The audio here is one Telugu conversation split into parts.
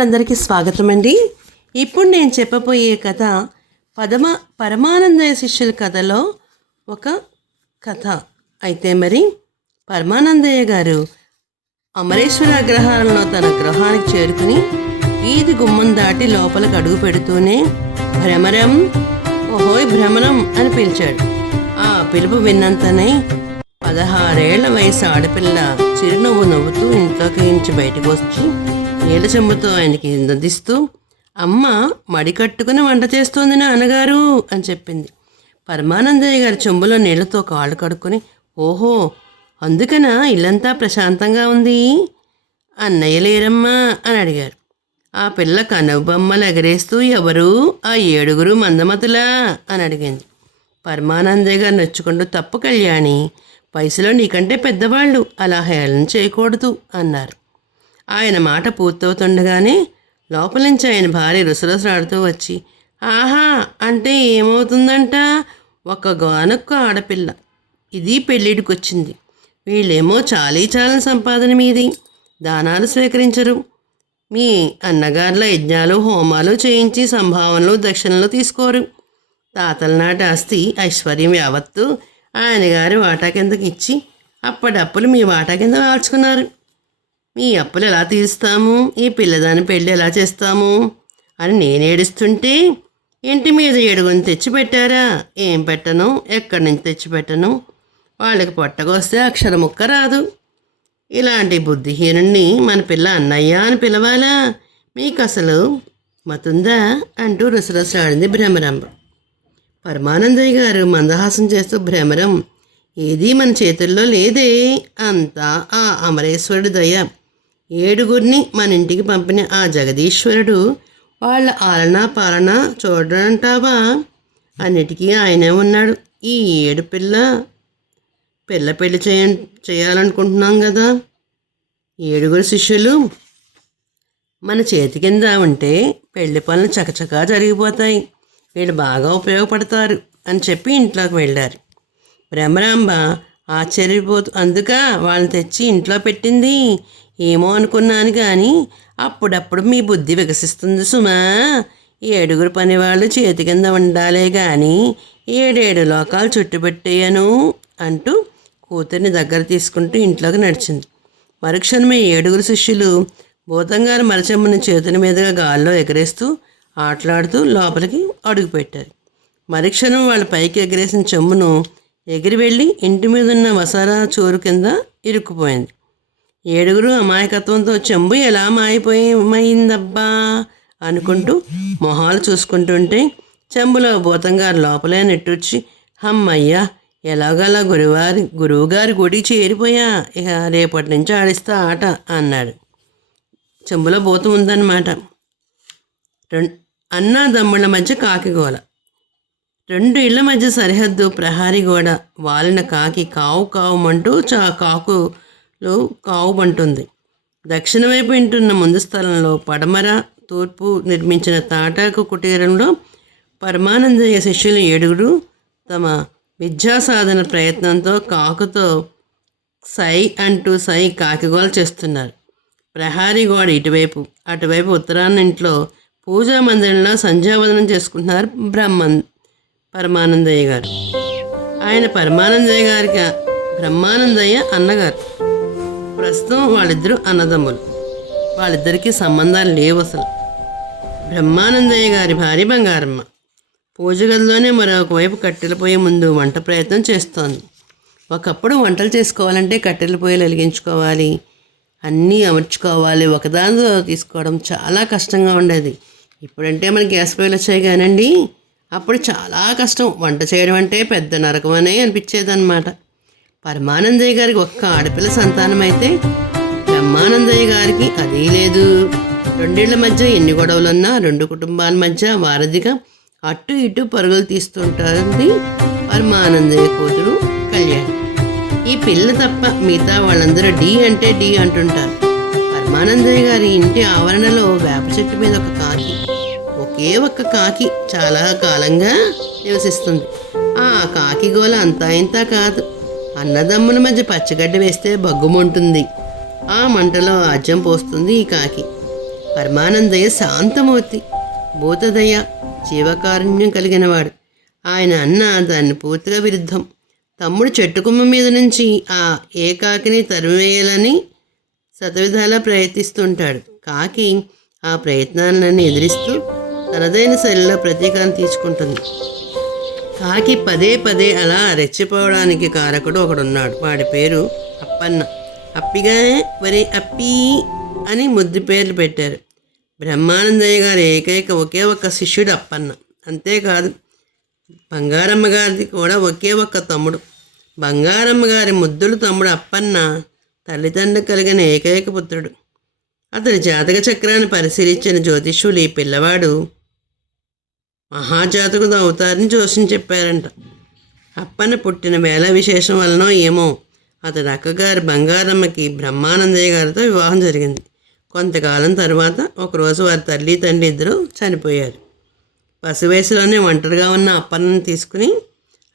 అందరికీ స్వాగతం అండి. ఇప్పుడు నేను చెప్పబోయే కథ పరమానందయ్య శిష్యుల కథలో ఒక కథ. అయితే మరి పరమానందయ్య గారు అమరేశ్వర అగ్రహారంలో తన గృహానికి చేరుకుని వీధి గుమ్మం దాటి లోపలికి అడుగు పెడుతూనే భ్రమరం, ఓహోయ్ భ్రమరం అని పిలిచాడు. ఆ పిలుపు విన్నంతనే 16 ఏళ్ల వయసు ఆడపిల్ల చిరునవ్వు నవ్వుతూ ఇంట్లోకి నుంచి బయటకు వచ్చి నీళ్ళ చెంబుతో ఆయనకి నదిస్తూ, అమ్మ మడి కట్టుకుని వంట చేస్తోంది నాన్నగారు అని చెప్పింది. పరమానందయ్య గారి చెంబులో నీళ్లతో కాళ్ళు కడుక్కొని, ఓహో అందుకనా ఇల్లంతా ప్రశాంతంగా ఉంది, అన్నయ్య లేరమ్మా అని అడిగారు. ఆ పిల్ల కనుబొమ్మలు ఎగరేస్తూ, ఎవరు ఆ 7 మందమతులా అని అడిగింది. పరమానందయ్య గారు నొచ్చుకుంటూ, తప్పు కళ్యాణి, వయసులో నీకంటే పెద్దవాళ్ళు, అలా హేళన చేయకూడదు అన్నారు. ఆయన మాట పూర్తవుతుండగానే లోపల నుంచి ఆయన భార్య రుసరుసలాడుతూ వచ్చి, ఆహా అంటే ఏమవుతుందంట, ఒక గానొక్క ఆడపిల్ల, ఇది పెళ్ళిడికొచ్చింది, వీళ్ళేమో చాలని సంపాదన మీది, దానాలు స్వీకరించరు, మీ అన్నగారుల యజ్ఞాలు హోమాలు చేయించి సంభావనలు దక్షిణలు తీసుకోరు, తాతల నాటి ఆస్తి ఐశ్వర్యం యావత్తు ఆయన గారి వాటా కిందకి ఇచ్చి అప్పడప్పులు మీ వాటా కింద మార్చుకున్నారు, మీ అప్పులు ఎలా తీరుస్తాము, ఈ పిల్లదాని పెళ్ళి ఎలా చేస్తాము అని నేను ఏడుస్తుంటే ఇంటి మీద 7 తెచ్చిపెట్టారా, ఏం పెట్టను, ఎక్కడి నుంచి తెచ్చిపెట్టను, వాళ్ళకి పొట్టకొస్తే అక్షర ముక్క రాదు, ఇలాంటి బుద్ధిహీనుణ్ణి మన పిల్ల అన్నయ్య అని పిలవాలా, మీకు అసలు మతుందా అంటూ రుసరుసలాడింది భ్రమరాంబ. పరమానందయ్య గారు మందహాసం చేస్తూ, భ్రమరం ఏదీ మన చేతుల్లో లేదే, అంతా ఆ అమరేశ్వరుడు దయ, 7 మన ఇంటికి పంపిన ఆ జగదీశ్వరుడు వాళ్ళ ఆలన పాలన చూడడంటావా, అన్నిటికీ ఆయనే ఉన్నాడు, ఈ 7 పెళ్ళి చేయాలనుకుంటున్నాం కదా, 7 శిష్యులు మన చేతి కింద ఉంటే పెళ్లి పనులు చకచకా జరిగిపోతాయి, వీళ్ళు బాగా ఉపయోగపడతారు అని చెప్పి ఇంట్లోకి వెళ్ళారు. భ్రమరాంబ ఆశ్చర్యపోతూ, అందుక వాళ్ళని తెచ్చి ఇంట్లో పెట్టింది, ఏమో అనుకున్నాను కానీ అప్పుడప్పుడు మీ బుద్ధి వికసిస్తుంది సుమా, 7 పనివాళ్ళు చేతి కింద ఉండాలే కానీ 7 లోకాలు చుట్టుపెట్టేయను అంటూ కూతుర్ని దగ్గర తీసుకుంటూ ఇంట్లోకి నడిచింది. మరుక్షణమే 7 శిష్యులు భూతంగారు మరచెమ్మని చేతుల మీదుగా గాల్లో ఎగరేస్తూ ఆటలాడుతూ లోపలికి అడుగుపెట్టారు. మరుక్షణం వాళ్ళ పైకి ఎగరేసిన చెమ్మును ఎగిరి వెళ్ళి ఇంటి మీద ఉన్న వసారా చోరు కింద ఇరుక్కుపోయింది. 7 అమాయకత్వంతో చెంబు ఎలా మాయిపోయిందబ్బా అనుకుంటూ మొహాలు చూసుకుంటుంటే చెంబులో భూతంగారు లోపలే నెట్టూర్చి, అమ్మయ్యా ఎలాగలా గురువుగారి గుడి చేరిపోయా, ఇక రేపటి నుంచి ఆడిస్తా ఆట అన్నాడు. చెంబులో భూతం ఉందన్నమాట. అన్నాదమ్ముళ్ళ మధ్య కాకిగోల. 2 ఇళ్ల మధ్య సరిహద్దు ప్రహారీ గోడ వాలిన కాకి కావు కావుమంటూ కాకులు కావుమంటుంది. దక్షిణ వైపు ఇంటున్న ముందు స్థలంలో పడమర తూర్పు నిర్మించిన తాటాకు కుటీరంలో పరమానందయ్య శిష్యులు 7 తమ విద్యా సాధన ప్రయత్నంతో కాకుతో సై అంటూ కాకిగోల చేస్తున్నారు. ప్రహారీ గోడ ఇటువైపు, అటువైపు ఉత్తరాన్న ఇంట్లో పూజా మందిరంలో సంధ్యావందనం చేసుకుంటున్నారు పరమానందయ్య గారు. ఆయన బ్రహ్మానందయ్య అన్నగారు. ప్రస్తుతం వాళ్ళిద్దరూ అన్నదమ్ములు, వాళ్ళిద్దరికీ సంబంధాలు లేవు అసలు. బ్రహ్మానందయ్య గారి భార్య బంగారమ్మ పూజ గదిలోనే మరొక వైపు కట్టెల పొయ్యి ముందు వంట ప్రయత్నం చేస్తోంది. ఒకప్పుడు వంటలు చేసుకోవాలంటే కట్టెల పొయ్యిలు వెలిగించుకోవాలి, అన్నీ అమర్చుకోవాలి, ఒకదానితో తీసుకోవడం చాలా కష్టంగా ఉండేది. ఇప్పుడంటే మనకి గ్యాస్ పొయ్యిలు వచ్చాయి కానండి, అప్పుడు చాలా కష్టం, వంట చేయడం అంటే పెద్ద నరకమనే అనిపించేదన్నమాట. పరమానందయ్య గారికి ఒక్క ఆడపిల్ల సంతానం అయితే బ్రహ్మానందయ్య గారికి అదీ లేదు. 2 ఇళ్ల మధ్య ఎన్ని గొడవలున్నా 2 కుటుంబాల మధ్య వారధిగా అటు ఇటు పరుగులు తీస్తుంటుంది పరమానందయ్య కూతురు కళ్యాణి. ఈ పిల్ల తప్ప మిగతా వాళ్ళందరూ డి అంటే డి అంటుంటారు. పరమానందయ్య గారి ఇంటి ఆవరణలో వేప చెట్టు మీద ఒక కాకి, ఒకే ఒక్క కాకి చాలా కాలంగా నివసిస్తుంది. ఆ కాకి గోల అంతా ఇంత కాదు, అన్నదమ్ముల మధ్య పచ్చగడ్డ వేస్తే బగ్గుమంటుంది, ఆ మంటలో ఆజ్యం పోస్తుంది ఈ కాకి. పరమానందయ్య శాంతమూర్తి, భూతదయ, జీవకారుణ్యం కలిగినవాడు. ఆయన అన్న దాన్ని పూర్తిగా విరుద్ధం. తమ్ముడు చెట్టుకొమ్మ మీద నుంచి ఆ ఏకాకిని తరివేయాలని శతవిధాలా ప్రయత్నిస్తుంటాడు. కాకి ఆ ప్రయత్నాలన్నీ ఎదిరిస్తూ తనదైన శైలిలో ప్రతీకారం తీసుకుంటుంది. కాకి పదే పదే అలా రెచ్చిపోవడానికి కారకుడు ఒకడున్నాడు. వాడి పేరు అప్పన్న. అప్పిగానే వరి అప్పి అని ముద్దు పేర్లు పెట్టారు. బ్రహ్మానందయ్య గారి ఏకైక ఒకే ఒక్క శిష్యుడు అప్పన్న. అంతేకాదు, బంగారమ్మ గారిది కూడా ఒకే ఒక్క తమ్ముడు. బంగారమ్మ గారి ముద్దులు తమ్ముడు అప్పన్న తల్లిదండ్రులు కలిగిన ఏకైక పుత్రుడు. అతని జాతక చక్రాన్ని పరిశీలించిన జ్యోతిష్యులు ఈ పిల్లవాడు మహాజాతకుడు అవుతారని జోస్యం చెప్పారంట. అప్పన్న పుట్టిన వేళ విశేషం వలనో ఏమో అతడి అక్కగారు బంగారమ్మకి బ్రహ్మానందయ్య గారితో వివాహం జరిగింది. కొంతకాలం తర్వాత ఒకరోజు వారి తల్లి తండ్రి ఇద్దరు చనిపోయారు. పసి వయసులోనే ఒంటరిగా ఉన్న అప్పన్నని తీసుకుని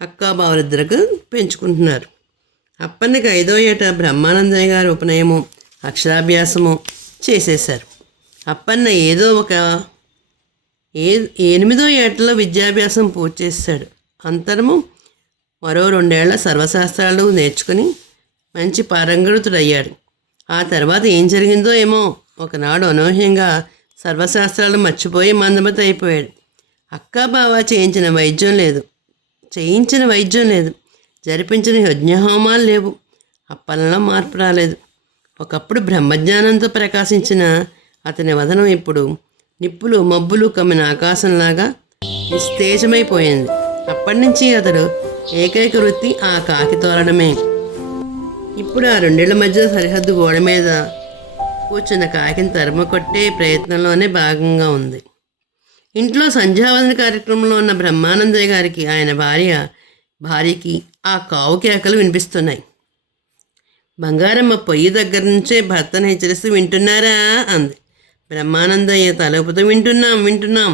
అక్కాబావులిద్దరికి పెంచుకుంటున్నారు. అప్పన్నకి 5వ ఏట బ్రహ్మానందయ్య గారి ఉపనయము, అక్షరాభ్యాసము చేసేశారు. అప్పన్న 8వ ఏటలో విద్యాభ్యాసం పూర్తి చేశాడు. అంతరము మరో 2 ఏళ్ల సర్వశాస్త్రాలు నేర్చుకుని మంచి పారంగతుడయ్యాడు. ఆ తర్వాత ఏం జరిగిందో ఏమో, ఒకనాడు అనూహ్యంగా సర్వశాస్త్రాలు మర్చిపోయి మందమతి అయిపోయాడు. అక్కా బావ చేయించిన వైద్యం లేదు, జరిపించిన యజ్ఞహోమాలు లేవు. అప్పలలో మార్పు రాలేదు. ఒకప్పుడు బ్రహ్మజ్ఞానంతో ప్రకాశించిన అతని వదనం ఇప్పుడు నిప్పులు మబ్బులు కమ్మిన ఆకాశంలాగా నిస్తేజమైపోయింది. అప్పటి నుంచి అతడు ఏకైక వృత్తి ఆ కాకి తోలడమే. ఇప్పుడు ఆ 2 ఇళ్ల మధ్య సరిహద్దు గోడ మీద కూర్చున్న కాకిని తరిమ కొట్టే ప్రయత్నంలోనే భాగంగా ఉంది. ఇంట్లో సంధ్యావందన కార్యక్రమంలో ఉన్న బ్రహ్మానందయ్య గారికి ఆయన భార్యకి ఆ కావు కేకలు వినిపిస్తున్నాయి. బంగారమ్మ పొయ్యి దగ్గర నుంచే భర్తను హెచ్చరిస్తూ వింటున్నారా అంది. బ్రహ్మానందయ్య తలపుతో వింటున్నాం.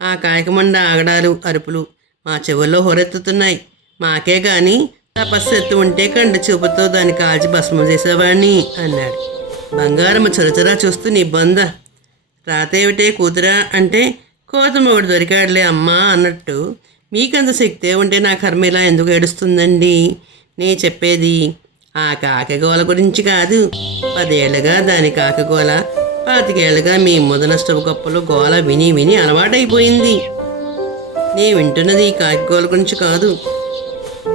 ఆ కాయకమండ ఆగడాలు అరుపులు మా చెవుల్లో హోరెత్తుతున్నాయి. మాకే కానీ తపస్సెత్తు ఉంటే కంటి చూపుతో దాన్ని కాల్చి భస్మం చేసేవాడిని అన్నాడు. బంగారమ్మ చొరచొరా చూస్తూ నీ బొంద రాతేమిటే కూతురా అంటే కోతమొగుడు దొరికాడులే అమ్మా అన్నట్టు మీకంత శక్తే ఉంటే నా కర్మ ఇలా ఎందుకు ఏడుస్తుందండి? నే చెప్పేది ఆ కాకిగోల గురించి కాదు. 10 ఏళ్ళుగా దాని కాకిగోల, 25 ఏళ్ళుగా మీ ముదన స్టవ్ కప్పులు గోల విని విని అలవాటైపోయింది. నే వింటున్నది ఈ కాకిగోల గురించి కాదు,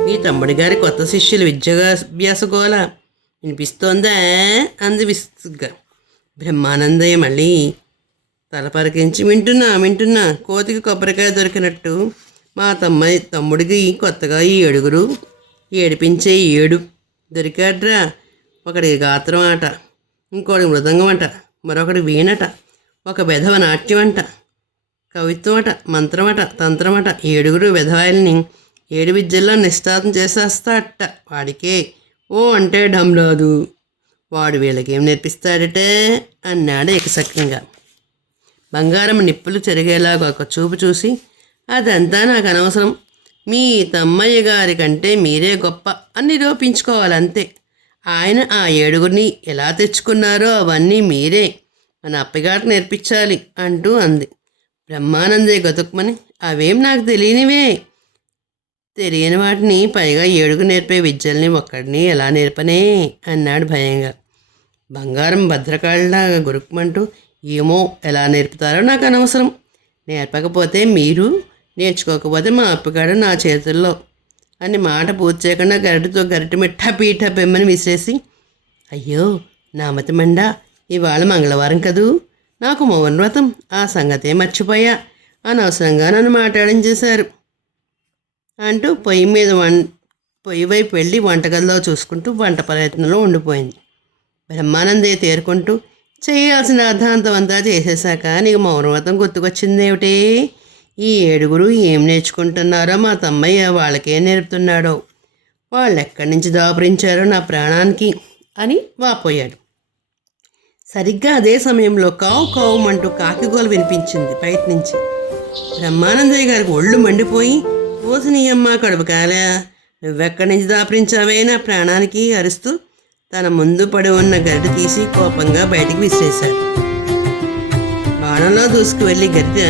మీ తమ్ముడి గారి కొత్త శిష్యుల విద్యాభ్యాస గోల వినిపిస్తోందా అంది విసుగ్గా. బ్రహ్మానందయ్య మళ్ళీ తల పరికించి వింటున్నా కోతికి కొబ్బరికాయ దొరికినట్టు మా తమ్ముడికి కొత్తగా ఈ ఏడిపించే 7 దొరికాడ్రా. ఒకడి గాత్రం ఆట, ఇంకోటి మృదంగం అంట, మరొకటి వీణట, ఒక వెధవ నాట్యం అంట, కవిత్వం అట, మంత్రం అట, తంత్రం అట. 7 వెధవాయల్ని 7 విద్యల్లో నిష్ఠాతం చేసేస్తాడట. వాడికే ఓ అంటే ఢమ్ రాదు. వాడు వీళ్ళకేం నేర్పిస్తాడటే అన్నాడు ఏకసక్యంగా. బంగారం నిప్పులు చెరిగేలాగా ఒక చూపు చూసి అదంతా నాకు అనవసరం, మీ తమ్మయ్య గారి కంటే మీరే గొప్ప అని నిరూపించుకోవాలంతే. ఆయన ఆ 7 ఎలా తెచ్చుకున్నారో అవన్నీ మీరే మన అప్పగారికి నేర్పించాలి అంటూ అంది. బ్రహ్మానందయ్య గతుక్మని అవేం నాకు తెలియని వాటిని పైగా 7 నేర్పే విద్యల్ని ఒక్కడిని ఎలా నేర్పనే అన్నాడు భయంగా. బంగారం భద్రకాళ్ళలాగా గురుక్మంటూ ఏమో ఎలా నేర్పుతారో నాకు అనవసరం. నేర్పకపోతే మీరు, నేర్చుకోకపోతే మా అప్పగాడు నా చేతుల్లో అని మాట పూర్తి చేయకుండా గరిటతో గరిటె మిఠా పీఠా పెమ్మని విసిరేసి, అయ్యో నామతి మండా, ఇవాళ మంగళవారం కదూ, నాకు మౌనవ్రతం, ఆ సంగతే మర్చిపోయా, అనవసరంగా నన్ను మాట్లాడించేశారు అంటూ పొయ్యి వైపు వెళ్ళి వంటగదిలో చూసుకుంటూ వంట ప్రయత్నంలో ఉండిపోయింది. బ్రహ్మానందయ్య తేరుకుంటూ చేయాల్సిన అర్థాంతం అంతా చేసేశాక నీకు మౌనవ్రతం గుర్తుకొచ్చిందేమిటి? ఈ 7 ఏం నేర్చుకుంటున్నారో మా తమ్మయ్య వాళ్ళకేం నేర్పుతున్నాడో, వాళ్ళు ఎక్కడి నుంచి దాపురించారో నా ప్రాణానికి అని వాపోయాడు. సరిగ్గా అదే సమయంలో కావు కావుమంటూ కాకిగోలు వినిపించింది బయట నుంచి. బ్రహ్మానందయ్య గారికి ఒళ్ళు మండిపోయి, ఓసి నీ అమ్మ కడుపు కాలే, నువ్వెక్కడి నుంచి దాపురించావే నా ప్రాణానికి అరుస్తూ తన ముందు పడి ఉన్న గరిటె తీసి కోపంగా బయటికి విసిరేశాడు. బాణంలో దూసుకు వెళ్ళి గద్దె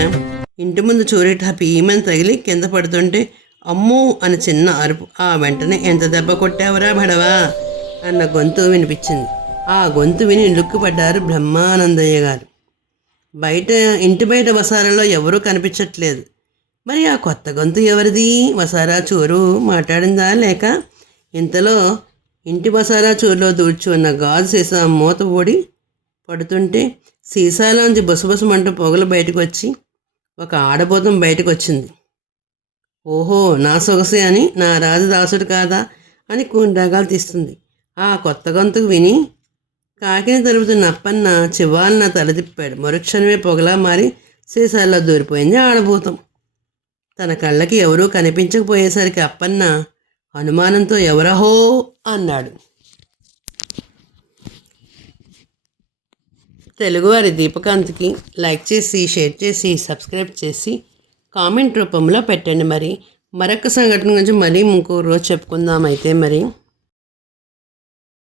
ఇంటి ముందు చూరేట పీమని తగిలి కింద పడుతుంటే అమ్మో అని చిన్న అరుపు. ఆ వెంటనే ఎంత దెబ్బ కొట్టావురా భడవా అన్న గొంతు వినిపించింది. ఆ గొంతు విని లుక్కుపడ్డారు బ్రహ్మానందయ్య గారు. ఇంటి బయట వసారాలో ఎవరూ కనిపించట్లేదు. మరి ఆ కొత్త గొంతు ఎవరిది? వసారా చూరు మాట్లాడిందా లేక? ఇంతలో ఇంటి వసారా చూరులో దూర్చి ఉన్న గాజు సీసా మూత ఊడి పడుతుంటే సీసాలోంచి బుసబుసమంటూ పొగలు బయటకు వచ్చి ఒక ఆడబోతం బయటకు వచ్చింది. ఓహో, నా సొగసే అని, నా రాజదాసుడు కాదా అని కూండాగాలు తీస్తుంది. ఆ కొత్త గొంతుకు విని కాకిని తరుపుతున్న అప్పన్న చివాలన తలదిప్పాడు. మరుక్షణమే పొగలా మారి సీసాల్లో దూరిపోయింది ఆడబోతం. తన కళ్ళకి ఎవరూ కనిపించకపోయేసరికి అప్పన్న అనుమానంతో ఎవరహో అన్నాడు. తెలుగువారి దీపకాంత్కి లైక్ చేసి, షేర్ చేసి, సబ్స్క్రైబ్ చేసి కామెంట్ రూపంలో పెట్టండి. మరొక సంఘటన గురించి మరీ ఇంకో రోజు చెప్పుకుందాం అయితే మరి.